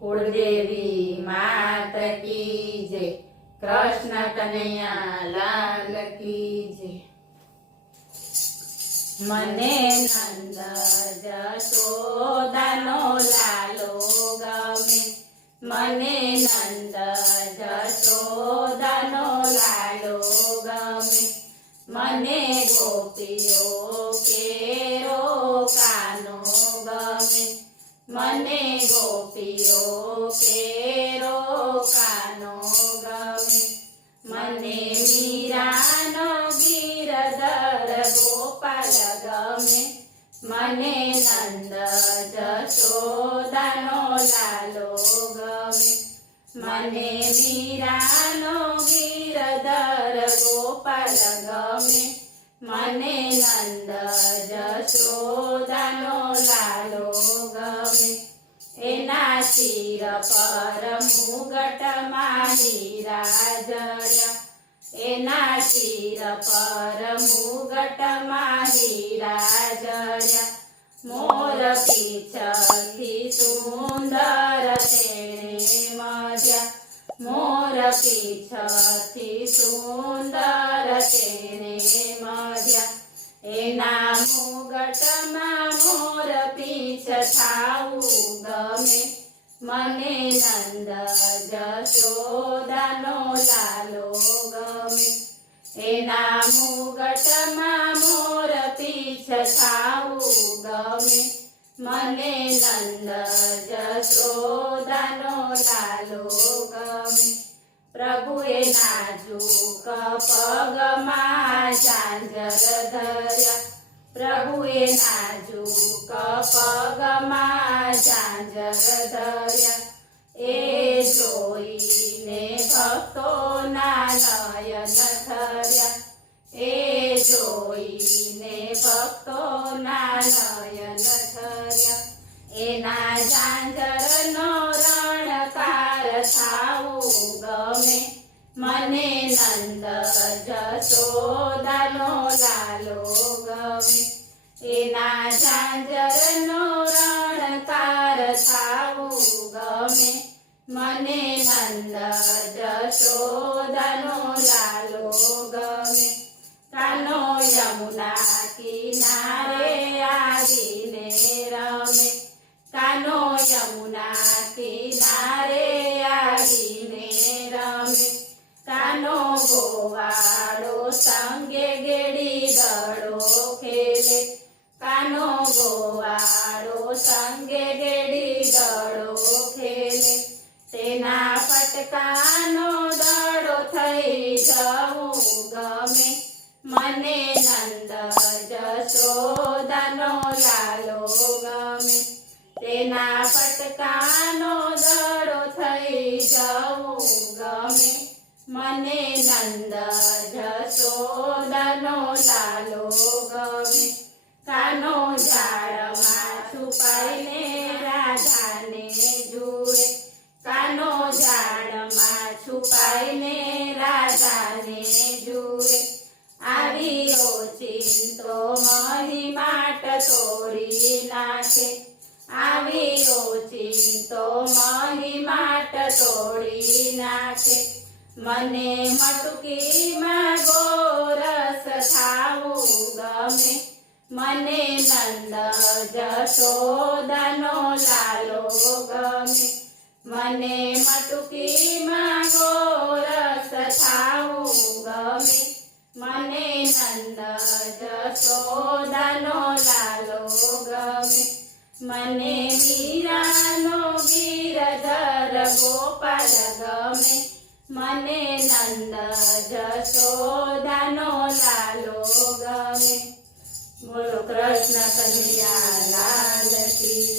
કુળદેવી માત કી જય, કૃષ્ણ કનૈયા લાલ કી જય। મને નંદ જશોદાનો લાલો ગમે, મને નંદ જશોદાનો લાલો ગમે, મને ગોપીઓ કેરો કાનો ગમે, મને ગોપીઓ કેરો કાનો ગમે, મને મીરાનો ગિરધર ગોપાલ ગમે, મને નંદ જશોદાનો લાલો ગમે, મને મીરાનો ગિરધર ગોપાલ ગમે, મને નંદ જશોદાનો લાલો ગમે। એના શિર પર મુગટમાં હીરા જડ્યા, એના શિર પર મુગટમાં હીરા જડ્યા, મોર પીછથી સુંદર તેણે મઢ્યા, મોર પીછથી સુંદર તેણે મઢ્યા, એના મુગટમાં મોર પીછ થાવું ગમે, મને નંદ જશોદાનો લાલો ગમે, એના મુગટમાં મોર પીછ થાવું ગમે, મને નંદ જશોદાનો લાલો ગમે। પ્રભુએ નાજુક પગમાં ઝાંઝર ધર્યા, પ્રભુએ નાજુક પગમાં ઝાંઝર ધર્યા, એ જોઈને ભક્તોના નયન થર્યા, એ જોઈને ભક્તોના નયન થર્યા, એના ઝાંઝરનો રણકાર થાવું ગમે, મને નંદ જશોદાનો લાલો ગમે, એના ઝાંઝરનો રણકાર થાવું ગમે, મને નંદ જશોદાનો લાલો ગમે। કાનો યમુના કિનારે આવીને રમે, કાનો યમુના કિનારે આવીને રમે, કાનો ગોવાળો સંગે ગેડી દડો ખેલે, કાનો ગોવાળો સંગે ગેડી દડો ખેલે, તેના પટકાનો દડો થઈ જવું ગમે, મને નંદ જશોદાનો લાલો ગમે, તેના પટકાનો દડો થઈ જવું ગમે, મને નંદ જશોદાનો લાલો ગમે। કાનો ઝાડમાં છુપાઈને રાધાને જુએ, કાનો ઝાડમાં છુપાઈને રાધાને જુએ, આવી ઓચિંતો મહિમાટ તોડી નાખે, આવી ઓચિંતો મહિમાટ તોડી નાખે, મને મટકીમાં ગોરસ થાવું ગમે, મને નંદ જશોદાનો લાલો ગમે, મને મટકીમાં ગોરસ થાવું ગમે, મને નંદ જશોદાનો લાલો ગમે, મને મીરાનો ગિરધર ગોપાલ ગમે, મને નંદ જશોદાનો લાલો ગમે। બોલો કૃષ્ણ કનૈયા લાલ કી